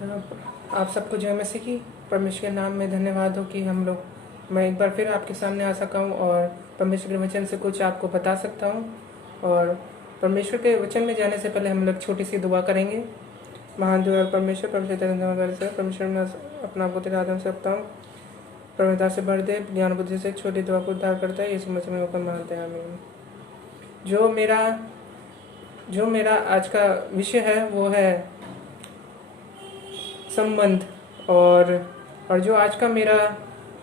आप सबको जय मसीह की परमेश्वर के नाम में धन्यवाद हो कि मैं एक बार फिर आपके सामने आ सका हूँ और परमेश्वर के वचन से कुछ आपको बता सकता हूँ। और परमेश्वर के वचन में जाने से पहले हम लोग छोटी सी दुआ करेंगे। महान दयालु परमेश्वर परमेश्वर मैं अपना आपको तेरे आदम से रखता हूँ, प्रभुता से भर दे, ज्ञान बुद्धि से छोटी दुआ को उद्धार करता है, यीशु मसीह में होकर मानते हैं, आमीन। जो मेरा आज का विषय है वो है संबंध। और जो आज का मेरा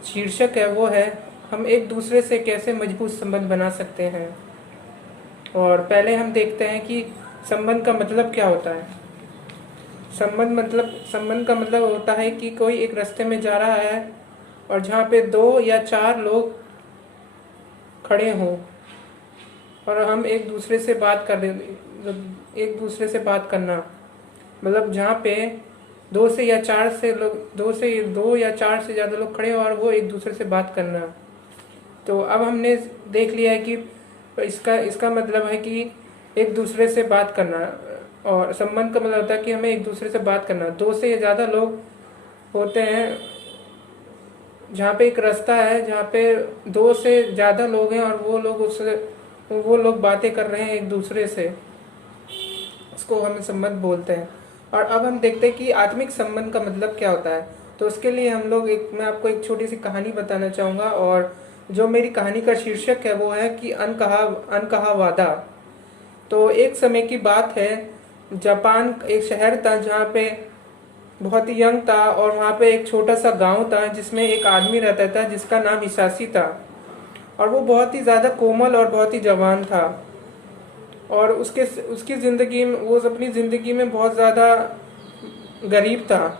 शीर्षक है वो है हम एक दूसरे से कैसे मजबूत संबंध बना सकते हैं। और पहले हम देखते हैं कि संबंध का मतलब क्या होता है। संबंध का मतलब होता है कि कोई एक रास्ते में जा रहा है और जहाँ पे 2 या 4 लोग खड़े हों और हम एक दूसरे से बात करना, मतलब जहाँ पे 2 या 4 से ज़्यादा लोग खड़े और वो एक दूसरे से बात करना। तो अब हमने देख लिया है कि इसका मतलब है कि एक दूसरे से बात करना, और संबंध का मतलब होता है कि हमें एक दूसरे से बात करना। 2 से ज़्यादा लोग होते हैं जहाँ पे एक रास्ता है जहाँ पे 2 से ज़्यादा लोग हैं और वो लोग बातें कर रहे हैं एक दूसरे से, उसको हम संबंध बोलते हैं। और अब हम देखते हैं कि आत्मिक संबंध का मतलब क्या होता है। तो उसके लिए मैं आपको एक छोटी सी कहानी बताना चाहूँगा, और जो मेरी कहानी का शीर्षक है वो है कि अनकहा वादा। तो एक समय की बात है, जापान एक शहर था जहाँ पे बहुत ही यंग था, और वहाँ पे एक छोटा सा गांव था जिसमें एक आदमी रहता था जिसका नाम हिसाशी था। और वो बहुत ही ज़्यादा कोमल और बहुत ही जवान था, और उसकी ज़िंदगी में वो अपनी ज़िंदगी में बहुत ज़्यादा गरीब था,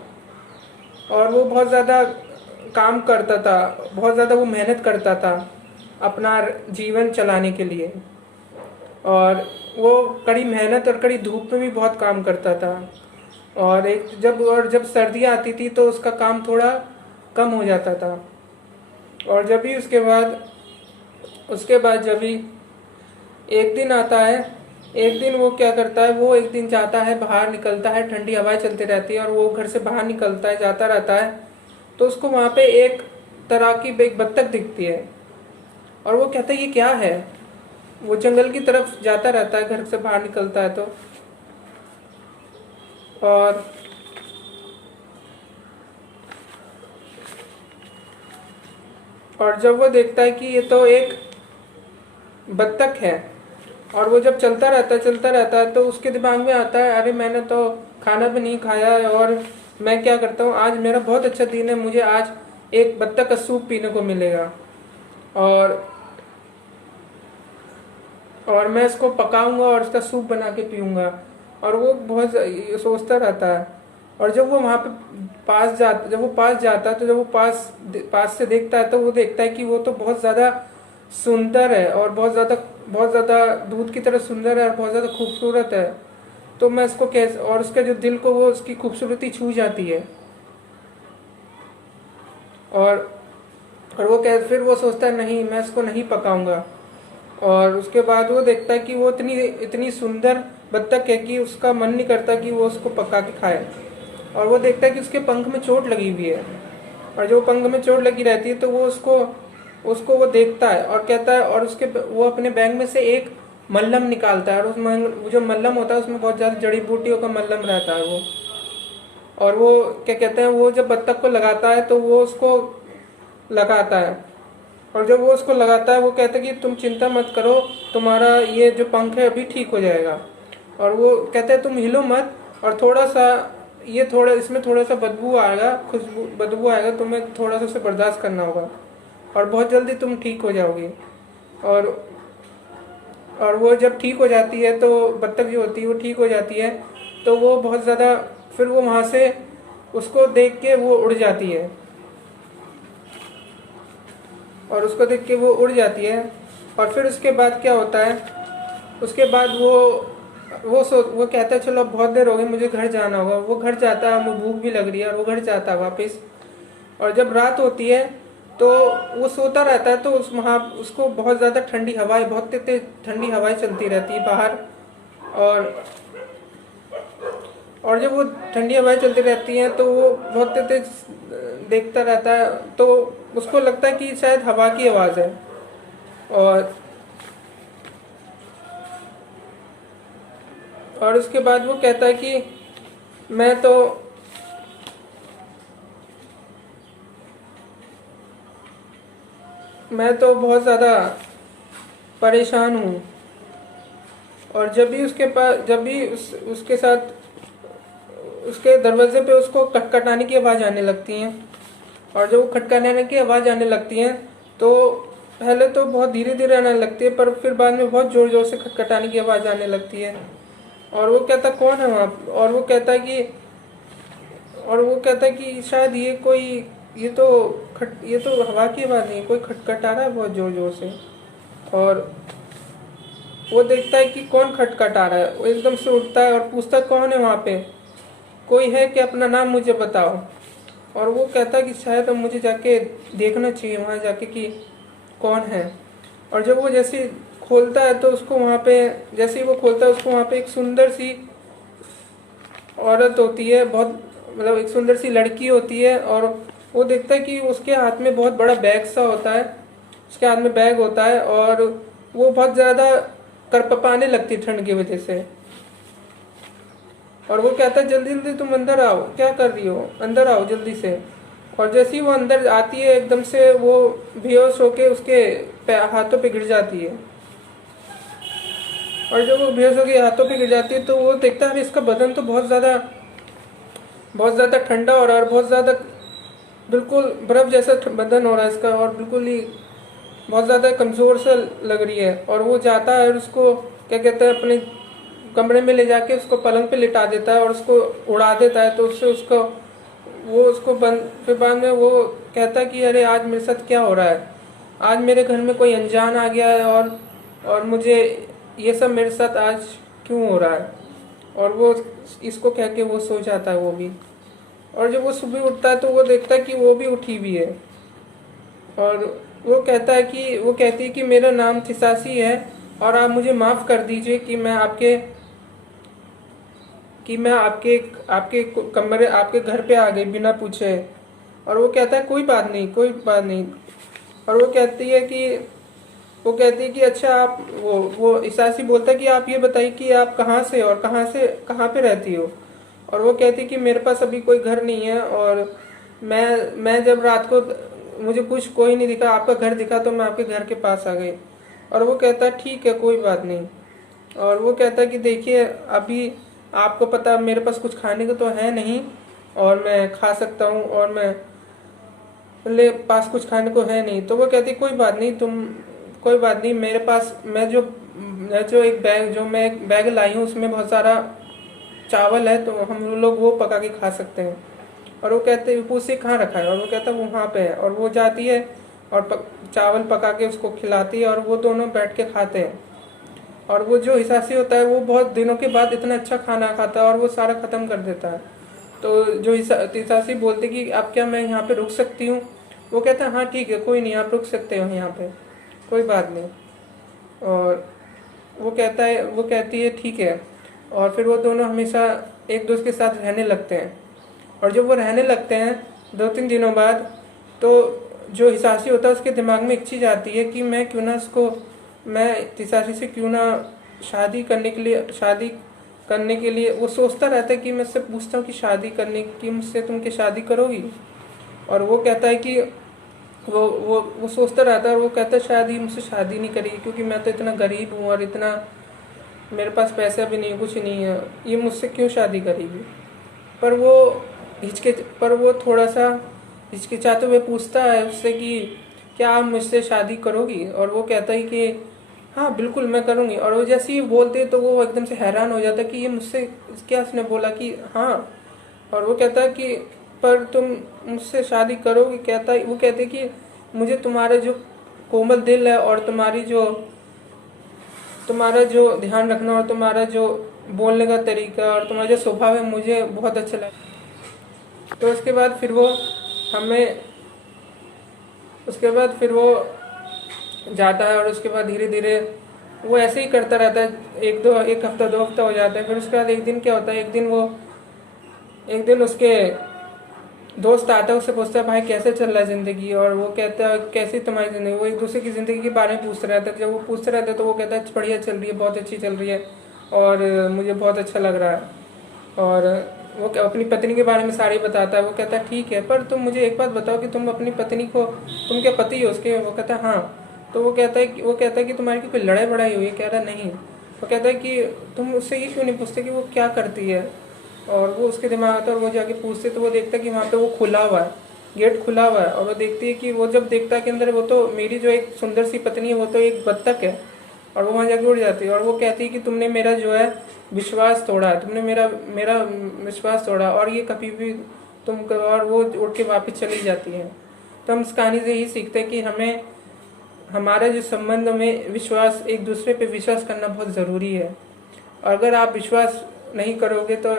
और वो बहुत ज़्यादा काम करता था, बहुत ज़्यादा वो मेहनत करता था अपना जीवन चलाने के लिए। और वो कड़ी मेहनत और कड़ी धूप में भी बहुत काम करता था। और जब सर्दियाँ आती थी तो उसका काम थोड़ा कम हो जाता था। और उसके बाद जब भी एक दिन आता है, एक दिन वो क्या करता है, वो एक दिन जाता है, बाहर निकलता है, ठंडी हवाएं चलती रहती है और वो घर से बाहर निकलता है, जाता रहता है। तो उसको वहाँ पे एक तरह की एक बत्तख दिखती है, और वो कहता है ये क्या है। वो जंगल की तरफ जाता रहता है, घर से बाहर निकलता है तो और जब वो देखता है कि ये तो एक बत्तख है, और वो जब चलता रहता है तो उसके दिमाग में आता है, अरे मैंने तो खाना भी नहीं खाया है और मैं क्या करता हूँ, आज मेरा बहुत अच्छा दिन है, मुझे आज एक बत्तख का सूप पीने को मिलेगा और मैं इसको पकाऊंगा और इसका सूप बना के पीऊंगा। और वो बहुत सोचता रहता है। और जब वो वहाँ पे पास जाता है तो जब वो पास से देखता है तो वो देखता है कि वो तो बहुत ज़्यादा सुंदर है, और बहुत ज़्यादा दूध की तरह सुंदर है और बहुत ज़्यादा खूबसूरत है। तो मैं इसको कैसे, और उसके जो दिल को वो उसकी खूबसूरती छू जाती है। और वो कैसे, फिर वो सोचता है नहीं, मैं इसको नहीं पकाऊंगा। और उसके बाद वो देखता है कि वो इतनी सुंदर बत्तख है कि उसका मन नहीं करता कि वो उसको पका के खाए। और वो देखता है कि उसके पंख में चोट लगी हुई है, और जो पंख में चोट लगी रहती है तो वो उसको वो देखता है और कहता है, और वो अपने बैग में से एक मल्लम निकालता है, और वो जो मल्लम होता है उसमें बहुत ज़्यादा जड़ी बूटियों का मल्लम रहता है वो। और वो क्या कहते हैं, वो जब बत्तख को लगाता है तो वो उसको लगाता है, और जब वो उसको लगाता है वो कहता है कि तुम चिंता मत करो, तुम्हारा ये जो पंख है अभी ठीक हो जाएगा। और वो कहता है तुम हिलो मत, और इसमें थोड़ा सा बदबू आएगा, तुम्हें थोड़ा सा उसे बर्दाश्त करना होगा और बहुत जल्दी तुम ठीक हो जाओगे। और वो जब ठीक हो जाती है तो बत्तख जो होती है वो ठीक हो जाती है, तो वो बहुत ज़्यादा, फिर वो वहाँ से उसको देख के वो उड़ जाती है, और उसको देख के वो उड़ जाती है। और फिर उसके बाद क्या होता है, उसके बाद वो कहता है चलो अब बहुत देर हो गई, मुझे घर जाना होगा। वो घर जाता है, मुझे भूख भी लग रही है, और वो घर जाता है वापस। और जब रात होती है तो वो सोता रहता है, तो उसको बहुत ज़्यादा बहुत तेज ठंडी हवाएं चलती रहती है बाहर। और जब वो ठंडी हवाएं चलती रहती हैं तो वो बहुत तेज देखता रहता है, तो उसको लगता है कि शायद हवा की आवाज़ है। और उसके बाद वो कहता है कि मैं तो बहुत ज़्यादा परेशान हूँ। और जब भी उसके साथ उसके दरवाजे पे उसको खटखटाने की आवाज़ आने लगती है, और जब वो खटखटाने की आवाज़ आने लगती है तो पहले तो बहुत धीरे धीरे आने लगती है, पर फिर बाद में बहुत ज़ोर ज़ोर से खटखटाने की आवाज़ आने लगती है। और वो कहता कौन है वहाँ, और वो कहता है कि शायद ये तो हवा की आवाज़ नहीं, कोई खटखटा रहा है बहुत ज़ोर ज़ोर से। और वो देखता है कि कौन खटखटा रहा है, वो एकदम से उठता है और पूछता कौन है वहाँ पे, कोई है कि अपना नाम मुझे बताओ। और वो कहता है कि शायद मुझे जाके देखना चाहिए वहाँ जाके कि कौन है। और जब वो जैसे खोलता है तो उसको वहाँ पे, जैसे ही वो खोलता है उसको वहाँ पे एक सुंदर सी औरत होती है, बहुत मतलब एक सुंदर सी लड़की होती है। और वो देखता है कि उसके हाथ में बहुत बड़ा बैग सा होता है, उसके हाथ में बैग होता है, और वो बहुत ज़्यादा करपपाने लगती है ठंड की वजह से। और वो कहता है जल्दी जल्दी तुम अंदर आओ, क्या कर रही हो, अंदर आओ जल्दी से। और जैसे ही वो अंदर आती है एकदम से वो बेहोश होके उसके हाथों पे गिर जाती है। और जब वो बेहोश होके हाथों पे गिर जाती है तो वो देखता है इसका बदन तो बहुत ज़्यादा ठंडा हो रहा है, और बहुत ज़्यादा बिल्कुल बर्फ़ जैसा बदन हो रहा है इसका, और बिल्कुल ही बहुत ज़्यादा कमज़ोर सा लग रही है। और वो जाता है और उसको क्या कहते हैं अपने कमरे में ले जाके उसको पलंग पे लिटा देता है और उसको उड़ा देता है। तो उससे उसको वो उसको बंद फिर बाद में वो कहता है कि अरे आज मेरे साथ क्या हो रहा है, आज मेरे घर में कोई अनजान आ गया है, और मुझे ये सब मेरे साथ आज क्यों हो रहा है। और वो इसको कह के वो सो जाता है वो भी। और जब वो सुबह उठता है तो वो देखता है कि वो भी उठी हुई है। और वो कहती है कि मेरा नाम थिसासी है, और आप मुझे माफ़ कर दीजिए कि मैं आपके घर पे आ गई बिना पूछे। और वो कहता है कोई बात नहीं, कोई बात नहीं। और वो कहती है कि अच्छा आप वो इसासी बोलता है कि आप ये बताइए कि आप कहाँ से और कहाँ पे रहती हो। और वो कहती है कि मेरे पास अभी कोई घर नहीं है, और मैं जब रात को मुझे कोई नहीं दिखा, आपका घर दिखा तो मैं आपके घर के पास आ गई। और वो कहता है ठीक है कोई बात नहीं। और वो कहता है कि देखिए अभी आपको पता मेरे पास कुछ खाने को तो है नहीं, और मैं खा सकता हूँ, और मेरे पास कुछ खाने को है नहीं। तो वो कहती कोई बात नहीं, मेरे पास मैं एक बैग लाई हूँ उसमें बहुत सारा चावल है, तो हम लोग वो पका के खा सकते हैं। और वो कहते हैं पूछे कहाँ रखा है, और वो कहता है वो वहाँ पे है। और वो जाती है और चावल पका के उसको खिलाती है, और वो दोनों बैठ के खाते हैं। और वो जो हिसासी होता है वो बहुत दिनों के बाद इतना अच्छा खाना खाता है और वो सारा ख़त्म कर देता है। तो जो हिसासी बोलते कि अब क्या मैं यहाँ पे रुक सकती हूँ, वो कहता है हाँ ठीक है कोई नहीं, आप रुक सकते हो यहाँ पे, कोई बात नहीं। और वो कहती है ठीक है। और फिर वो दोनों हमेशा एक दूसरे के साथ रहने लगते हैं। और जब वो रहने लगते हैं 2-3 दिनों बाद, तो जो हिसासी होता है उसके दिमाग में एक चीज़ आती है कि मैं हिसासी से क्यों ना शादी करने के लिए वो सोचता रहता है कि मैं उससे पूछता हूँ कि शादी करने की मुझसे तुम क्या शादी करोगी। और वो कहता है कि वो सोचता रहता है, और वो कहता है शायद ही मुझसे शादी नहीं करेगी, क्योंकि मैं तो इतना गरीब हूँ और इतना मेरे पास पैसा भी नहीं, कुछ नहीं है, ये मुझसे क्यों शादी करेगी। पर वो थोड़ा सा हिचकिचाते हुए पूछता है उससे कि क्या आप मुझसे शादी करोगी। और वो कहता है कि हाँ बिल्कुल मैं करूँगी। और वो जैसे ही बोलते तो वो एकदम से हैरान हो जाता है कि ये मुझसे क्या उसने बोला कि हाँ। और वो कहता है कि पर तुम मुझसे शादी करोगी। वो कहते कि मुझे तुम्हारा जो कोमल दिल है और तुम्हारा जो ध्यान रखना और तुम्हारा जो बोलने का तरीका और तुम्हारा जो स्वभाव है मुझे बहुत अच्छा लगा। तो उसके बाद फिर वो जाता है, और उसके बाद धीरे धीरे वो ऐसे ही करता रहता है। एक हफ्ता 2 हफ्ता हो जाता है। फिर उसके बाद एक दिन क्या होता है, एक दिन वो एक दिन उसके दोस्त आता है, उससे पूछता है भाई कैसे चल रहा है ज़िंदगी, और वो कहता है कैसी तुम्हारी ज़िंदगी। वो एक दूसरे की ज़िंदगी के बारे में पूछते रहता है। जब वो पूछते रहते हैं तो वो कहता है बढ़िया चल रही है, बहुत अच्छी चल रही है, और मुझे बहुत अच्छा लग रहा है। और वो अपनी पत्नी के बारे में सारी बताता है। वो कहता है ठीक है, पर तुम मुझे एक बात बताओ कि तुम अपनी पत्नी को, तुम क्या पति हो उसके? वो कहता है हाँ। तो वो कहता है कि तुम्हारी कोई लड़ाई बड़ाई हुई है? कह रहा नहीं। वो कहता है कि तुम उससे ये क्यों नहीं पूछते कि वो क्या करती है? और वो उसके दिमाग आता है और वो जाके पूछते, तो वो देखता है कि वहाँ पे वो खुला हुआ है, गेट खुला हुआ है। और वो देखती है कि वो जब देखता है कि अंदर, वो तो मेरी जो एक सुंदर सी पत्नी है वो तो एक बत्तख है। और वो वहाँ जाके उड़ जाती है और वो कहती है कि तुमने मेरा जो है विश्वास तोड़ा है, तुमने मेरा मेरा विश्वास तोड़ा, और ये कभी भी तुम, और वो उड़ के वापस चली जाती है। तो हम इस कहानी से यही सीखते हैं कि हमें हमारा जो संबंध में विश्वास, एक दूसरे पे विश्वास करना बहुत ज़रूरी है। और अगर आप विश्वास नहीं करोगे तो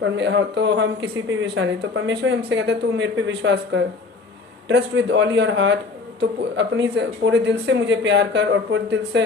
तो हम किसी पे विश्वास नहीं। तो परमेश्वर हमसे कहते हैं तू मेरे पे विश्वास कर, trust with all your heart. तो अपनी पूरे दिल से मुझे प्यार कर और पूरे दिल से